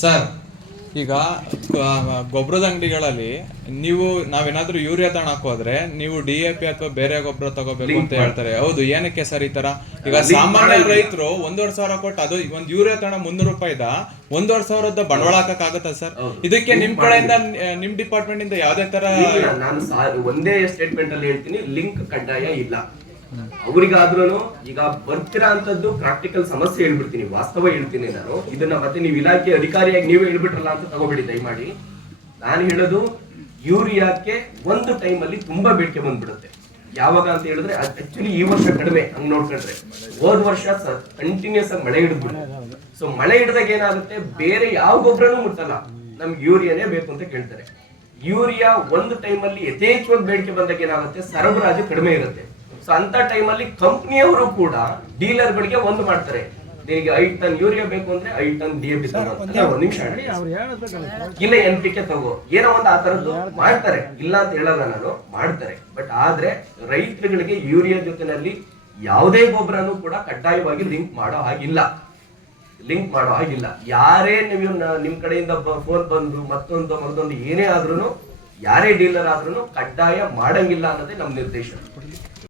Sir, ಈಗ ಗೊಬ್ಬರದ ಅಂಗಡಿಗಳಲ್ಲಿ ನೀವು ನಾವೇನಾದ್ರೂ ಯೂರಿಯಾ ತಗೊಳಕ್ ಹೋದ್ರೆ ನೀವು DAP ಅಥವಾ ಬೇರೆ ಗೊಬ್ಬರ ತಗೋಬೇಕು ಅಂತ ಹೇಳ್ತಾರೆ. ಹೌದು, ಏನಕ್ಕೆ ಸರ್ ಈ ತರ? ಈಗ ಸಾಮಾನ್ಯ ರೈತರು 1,500 ಕೊಟ್ಟು ಅದು ಒಂದ್ ಯೂರಿಯಾ ತಗೊಂಡ 300 ರೂಪಾಯಿದ 1,500 ಬಂಡವಾಳ ಹಾಕಕ್ ಆಗುತ್ತಾ ಸರ್? ಇದಕ್ಕೆ ನಿಮ್ ಕಡೆಯಿಂದ ನಿಮ್ ಡಿಪಾರ್ಟ್ಮೆಂಟ್ ಇಂದ ಯಾವ್ದೇ ತರ? ನಾನು ಒಂದೇ ಸ್ಟೇಟ್ಮೆಂಟ್ ಅಲ್ಲಿ ಹೇಳ್ತೀನಿ, ಲಿಂಕ್ ಕಡ್ಡಾಯ ಇಲ್ಲ. ಅವರಿಗಾದ್ರೂ ಈಗ ಬರ್ತಿರಾ ಅಂತದ್ದು ಪ್ರಾಕ್ಟಿಕಲ್ ಸಮಸ್ಯೆ ಹೇಳ್ಬಿಡ್ತೀನಿ, ವಾಸ್ತವ ಹೇಳ್ತೀನಿ ನಾನು. ಇದನ್ನ ಮತ್ತೆ ನೀವು ಇಲಾಖೆ ಅಧಿಕಾರಿಯಾಗಿ ನೀವೇ ಹೇಳ್ಬಿಟ್ರಲ್ಲ ಅಂತ ತಗೋಬೇಡಿ ದಯಮಾಡಿ. ನಾನು ಹೇಳೋದು, ಯೂರಿಯಾಕ್ಕೆ ಒಂದು ಟೈಮ್ ಅಲ್ಲಿ ತುಂಬಾ ಬೇಡಿಕೆ ಬಂದ್ಬಿಡುತ್ತೆ. ಯಾವಾಗ ಅಂತ ಹೇಳಿದ್ರೆ ಆಕ್ಚುಲಿ ಈ ವರ್ಷ ಕಡಿಮೆ, ಹಂಗ್ ನೋಡ್ಕೊಂಡ್ರೆ ಹೋದ್ ವರ್ಷ ಕಂಟಿನ್ಯೂಸ್ ಆಗಿ ಮಳೆ ಹಿಡಿದ್ಬಿಡುತ್ತೆ. ಸೊ ಮಳೆ ಹಿಡಿದಾಗ ಏನಾಗುತ್ತೆ, ಬೇರೆ ಯಾವ ಗೊಬ್ಬರನೂ ಮುಟ್ಟಲ್ಲ, ನಮ್ಗೆ ಯೂರಿಯಾನೇ ಬೇಕು ಅಂತ ಕೇಳ್ತಾರೆ. ಯೂರಿಯಾ ಒಂದು ಟೈಮ್ ಅಲ್ಲಿ ಯಥೇಚ್ಛವಾಗಿ ಬೇಡಿಕೆ ಬಂದಾಗ ಏನಾಗುತ್ತೆ, ಸರಬರಾಜು ಕಡಿಮೆ ಇರುತ್ತೆ. ಸೊ ಅಂತ ಟೈಮಲ್ಲಿ ಕಂಪ್ನಿಯವರು ಕೂಡ ಡೀಲರ್ ಗಳಿಗೆ ಒಂದು ಮಾಡ್ತಾರೆ, ನಿನಗೆ 5 ಟನ್ ಯೂರಿಯಾ ಬೇಕು ಅಂದ್ರೆ 5 ಟನ್ DAP ತಗೋ, ಒಂದ್ ನಿಮಿಷ ಇಲ್ಲ NPK ತಗೋ, ಏನೋ ಒಂದು ಆ ತರದ್ದು ಮಾಡ್ತಾರೆ. ಇಲ್ಲ ಅಂತ ಹೇಳಲ್ಲ ನಾನು, ಮಾಡ್ತಾರೆ. ಬಟ್ ಆದ್ರೆ ರೈತರುಗಳಿಗೆ ಯೂರಿಯಾ ಜೊತೆನಲ್ಲಿ ಯಾವುದೇ ಗೊಬ್ಬರನು ಕೂಡ ಕಡ್ಡಾಯವಾಗಿ ಲಿಂಕ್ ಮಾಡೋ ಹಾಗಿಲ್ಲ. ಯಾರೇ ನೀವು ನಿಮ್ ಕಡೆಯಿಂದ ಫೋನ್ ಬಂದು ಮತ್ತೊಂದು ಏನೇ ಆದ್ರೂ, ಯಾರೇ ಡೀಲರ್ ಆದ್ರೂ ಕಡ್ಡಾಯ ಮಾಡಂಗಿಲ್ಲ ಅನ್ನೋದೇ ನಮ್ಮ ನಿರ್ದೇಶನ.